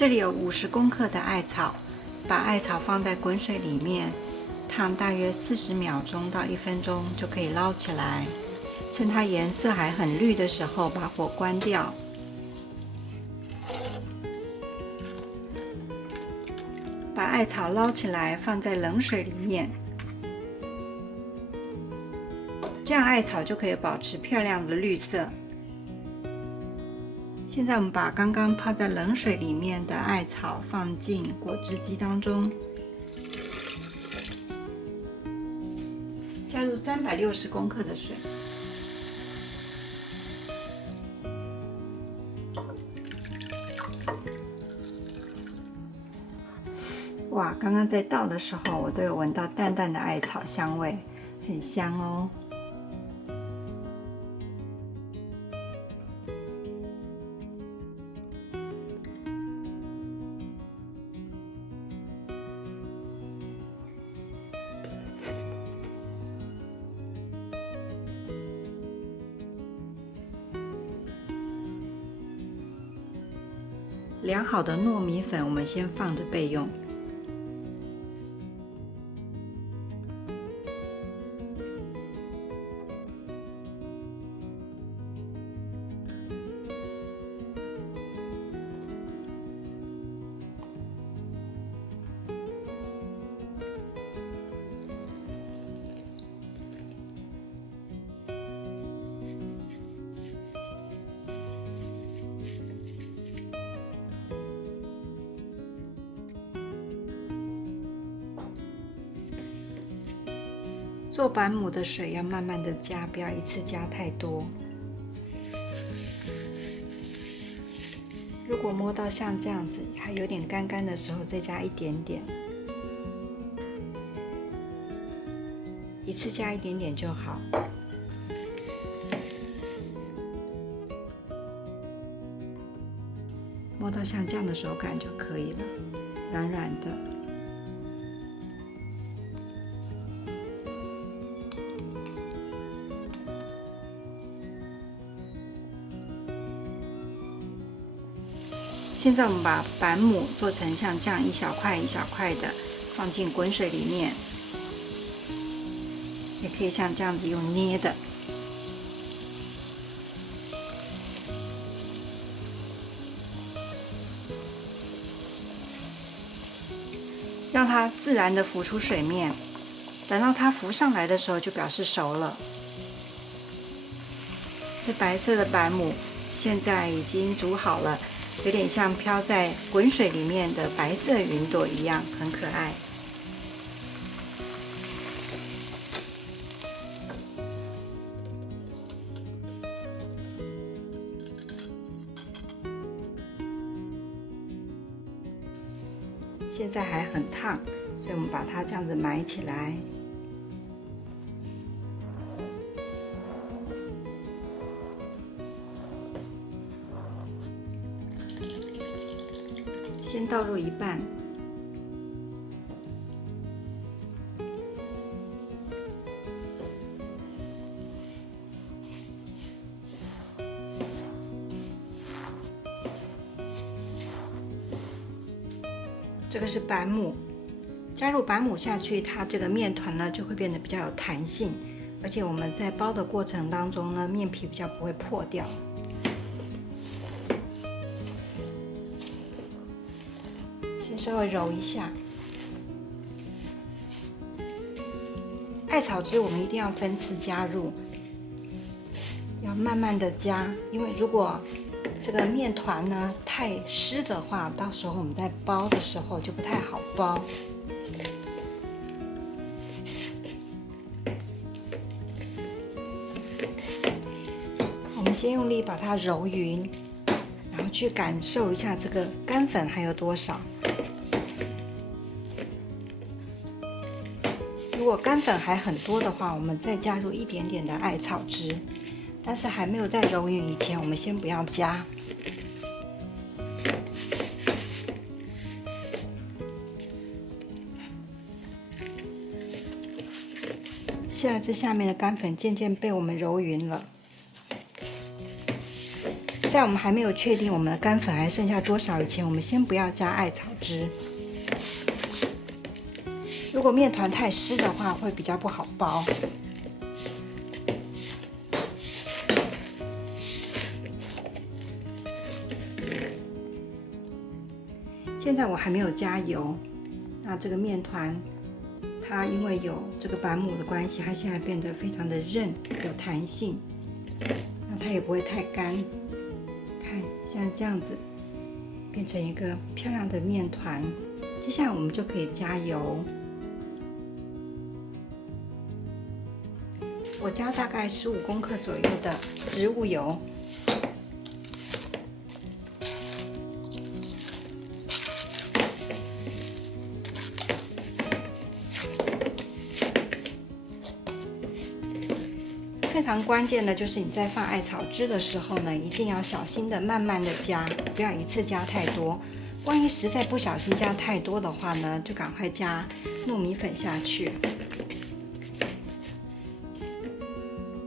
这里有50公克的艾草，把艾草放在滚水里面烫大约40秒钟到1分钟就可以捞起来。趁它颜色还很绿的时候，把火关掉。把艾草捞起来，放在冷水里面，这样艾草就可以保持漂亮的绿色。现在我们把刚刚泡在冷水里面的艾草放进果汁机当中，加入360公克的水。哇，刚刚在倒的时候，我都有闻到淡淡的艾草香味，很香哦。量好的糯米粉，我们先放着备用。做板母的水要慢慢的加，不要一次加太多。如果摸到像这样子还有点干干的时候，再加一点点，一次加一点点就好。摸到像这样的手感就可以了，软软的。现在我们把板母做成像这样一小块一小块的，放进滚水里面，也可以像这样子用捏的。让它自然的浮出水面，等到它浮上来的时候，就表示熟了。这白色的板母现在已经煮好了。有点像飘在滚水里面的白色云朵一样，很可爱。现在还很烫，所以我们把它这样子埋起来。先倒入一半，这个是板母，加入板母下去，它这个面团呢就会变得比较有弹性，而且我们在包的过程当中呢，面皮比较不会破掉。先稍微揉一下。艾草汁我们一定要分次加入，要慢慢的加，因为如果这个面团呢太湿的话，到时候我们在包的时候就不太好包。我们先用力把它揉匀，然后去感受一下这个干粉还有多少。如果干粉还很多的话，我们再加入一点点的艾草汁，但是还没有在揉匀以前，我们先不要加。现在这下面的干粉渐渐被我们揉匀了，在我们还没有确定我们的干粉还剩下多少以前，我们先不要加艾草汁。如果面团太湿的话，会比较不好包。现在我还没有加油，那这个面团它因为有这个板母的关系，它现在变得非常的韧，有弹性，那它也不会太干。看，像这样子变成一个漂亮的面团。接下来我们就可以加油，我加大概15公克左右的植物油。非常关键的就是你在放艾草汁的时候呢，一定要小心的慢慢的加，不要一次加太多。万一实在不小心加太多的话呢，就赶快加糯米粉下去。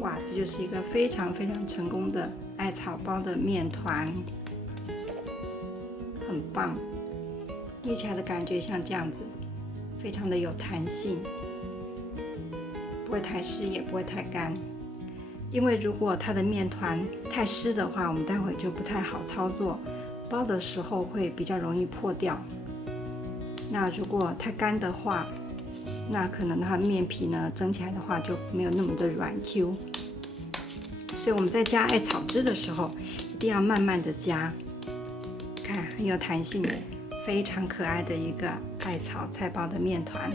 哇，这就是一个非常非常成功的艾草包的面团，很棒。捏起来的感觉像这样子，非常的有弹性，不会太湿也不会太干。因为如果它的面团太湿的话，我们待会就不太好操作，包的时候会比较容易破掉。那如果太干的话，那可能它的面皮呢蒸起来的话就没有那么的软 Q。所以我们在加艾草汁的时候，一定要慢慢的加。看，很有弹性，非常可爱的一个艾草菜包的面团。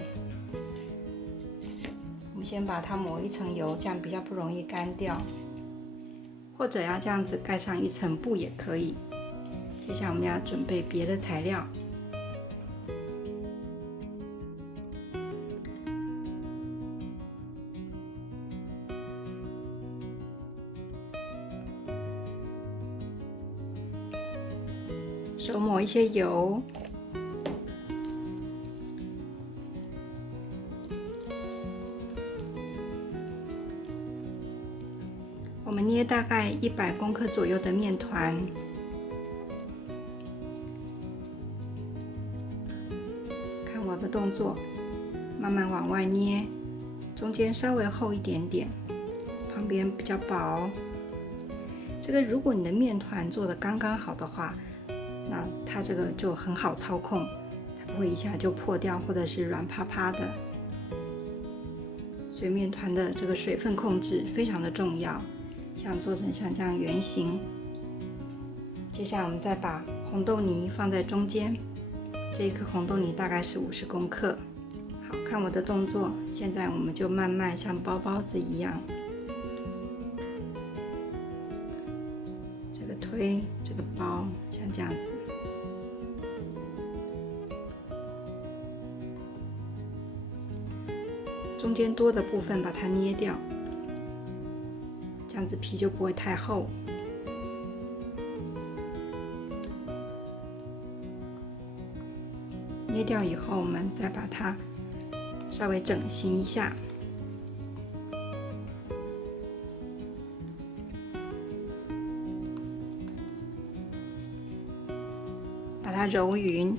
我们先把它抹一层油，这样比较不容易干掉，或者要这样子盖上一层布也可以。接下来我们要准备别的材料，手抹一些油。我们捏大概100公克左右的面团，看我的动作，慢慢往外捏，中间稍微厚一点点，旁边比较薄。这个如果你的面团做得刚刚好的话，那它这个就很好操控，它不会一下就破掉或者是软趴趴的。所以面团的这个水分控制非常的重要。像做成像这样圆形。接下来我们再把红豆泥放在中间，这一颗红豆泥大概是50公克。好，看我的动作，现在我们就慢慢像包包子一样，这个推这个包，像这样子。中间多的部分把它捏掉。这样子皮就不会太厚。捏掉以后，我们再把它稍微整形一下，把它揉匀，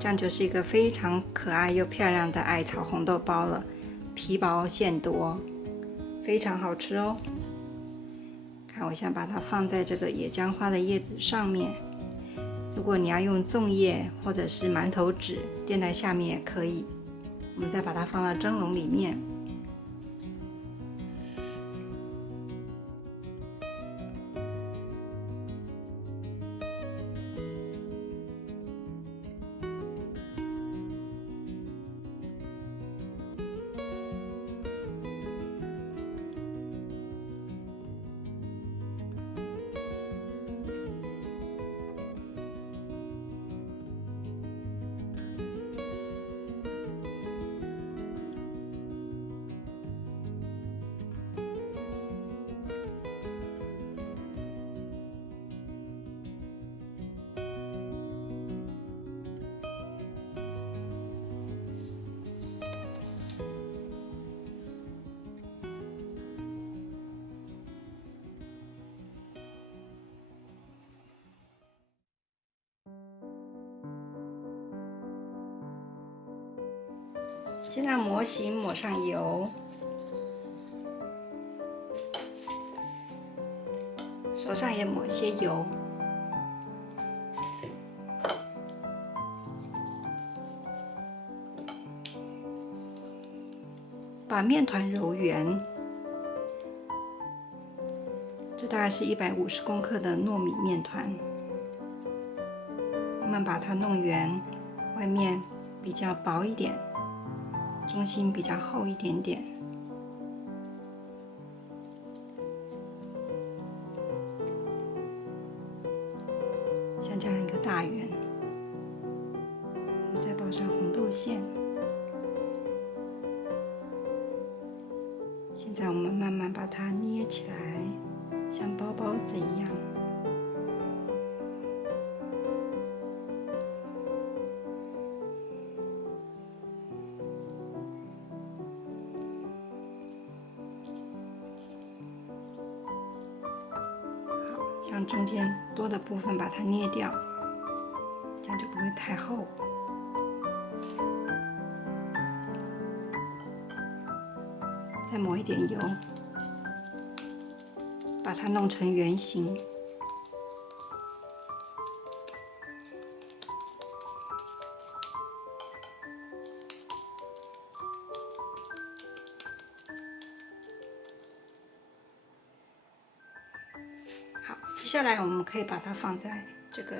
这样就是一个非常可爱又漂亮的艾草红豆包了，皮薄馅多。非常好吃哦！看，我想把它放在这个野姜花的叶子上面。如果你要用粽叶或者是馒头纸垫在下面也可以。我们再把它放到蒸笼里面。先让模型抹上油，手上也抹一些油。把面团揉圆，这大概是150公克的糯米面团。慢慢把它弄圆，外面比较薄一点，中心比较厚一点点。像这样一个大圆，我们再包上红豆馅。现在我们慢慢把它捏起来，像包包子一样。好，像中间多的部分把它捏掉，这样就不会太厚。再抹一点油，把它弄成圆形。好，接下来我们可以把它放在这个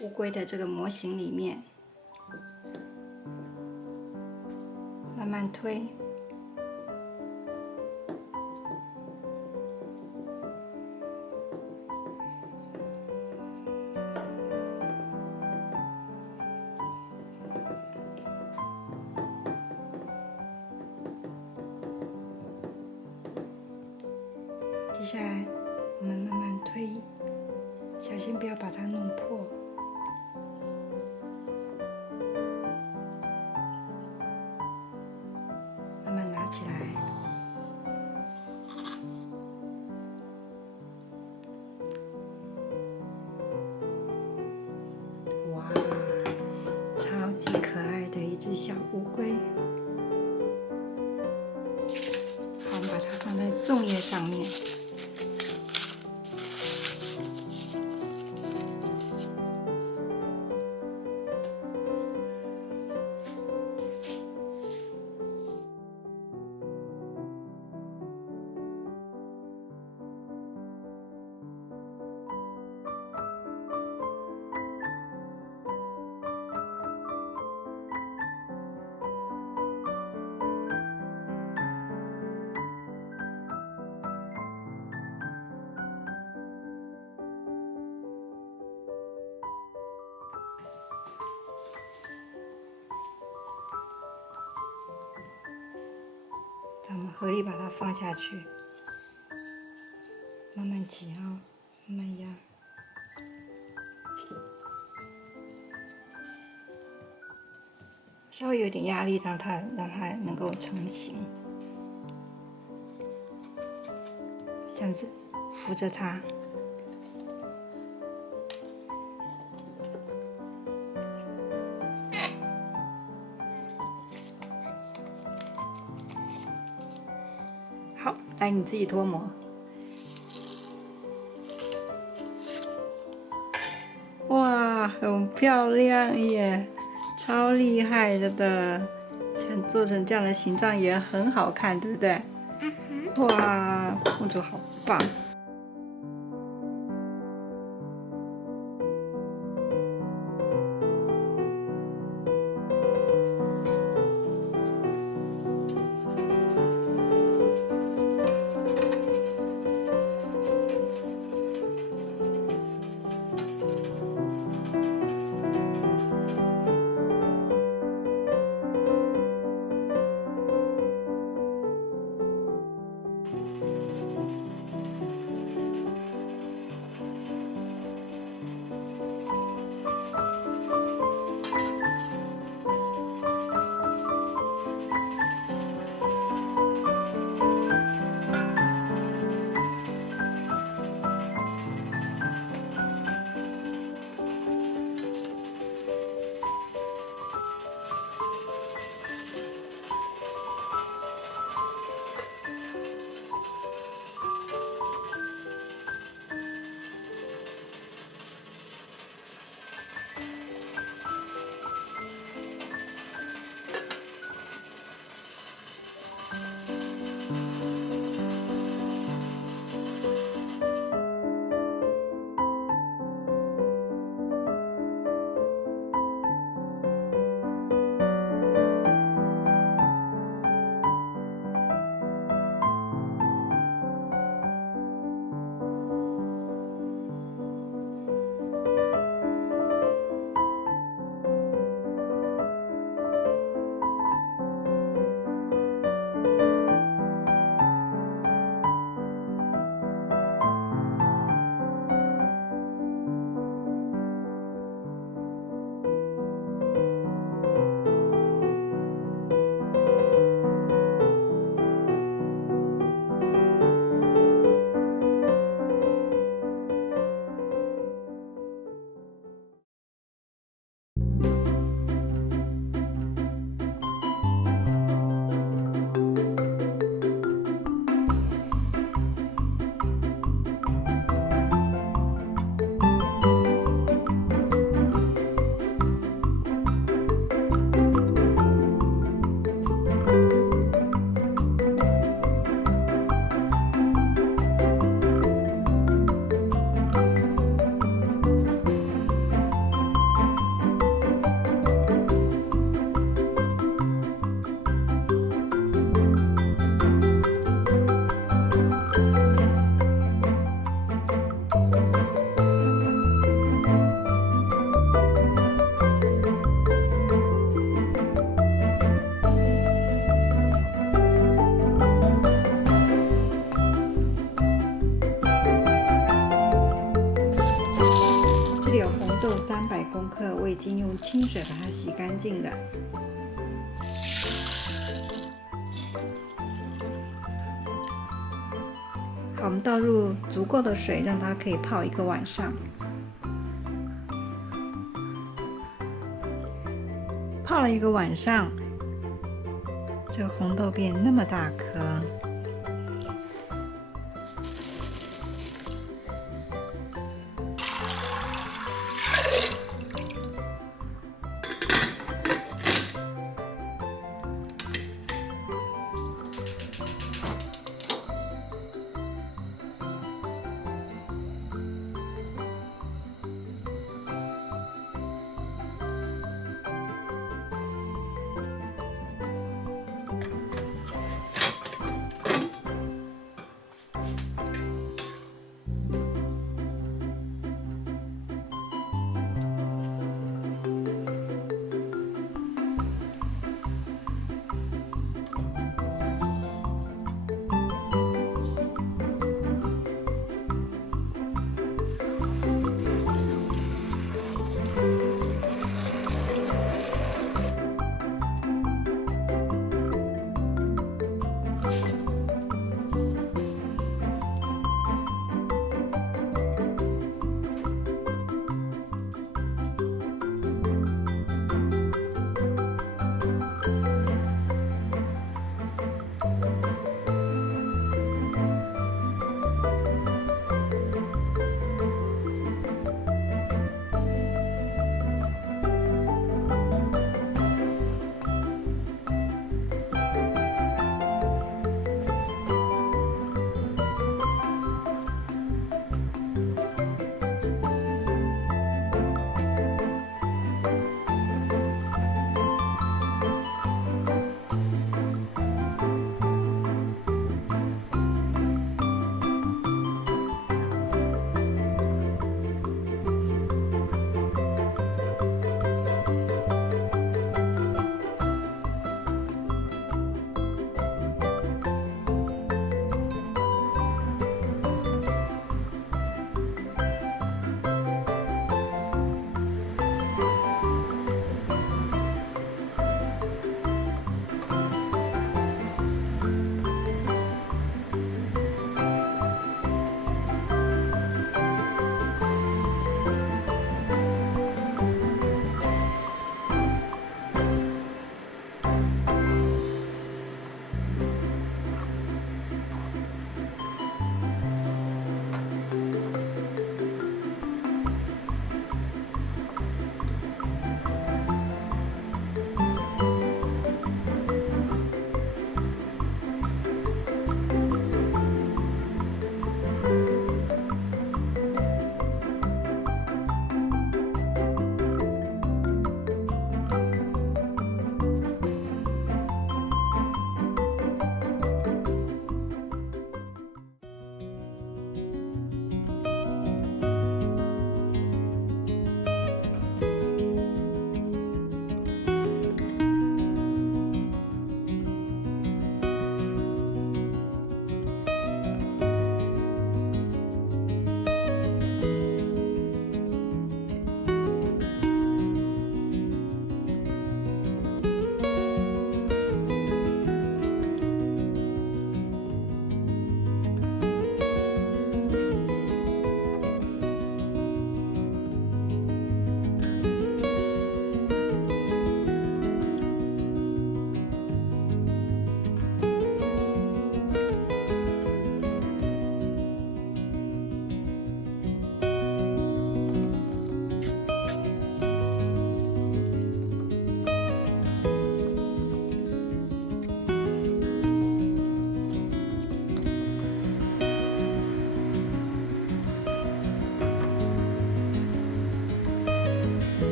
乌龟的这个模型里面，慢慢推。接下来，我们慢慢推，小心不要把它弄破。慢慢拿起来，哇，超级可爱的一只小乌龟。好，我们把它放在粽叶上面。我们合力把它放下去，慢慢挤啊，慢慢压。稍微有点压力，让它能够成型。这样子扶着它。好，来你自己脱模。哇，很漂亮耶，超厉害的！像做成这样的形状也很好看，对不对？哇，公主好棒！这里有红豆300公克，我已经用清水把它洗干净了。好，我们倒入足够的水，让它可以泡1个晚上。泡了1个晚上，这个红豆变那么大颗。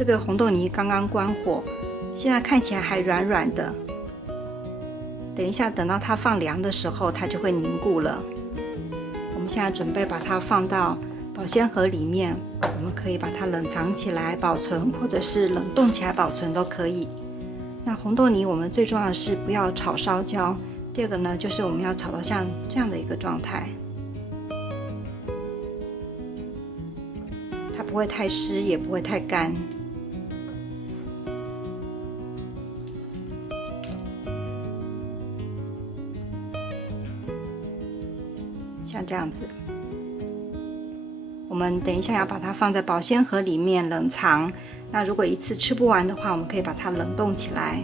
这个红豆泥刚刚关火，现在看起来还软软的。等一下，等到它放凉的时候，它就会凝固了。我们现在准备把它放到保鲜盒里面，我们可以把它冷藏起来保存，或者是冷冻起来保存都可以。那红豆泥我们最重要的是不要炒烧焦，第二个呢，就是我们要炒到像这样的一个状态，它不会太湿，也不会太干。像这样子，我们等一下要把它放在保鲜盒里面冷藏。那如果一次吃不完的话，我们可以把它冷冻起来。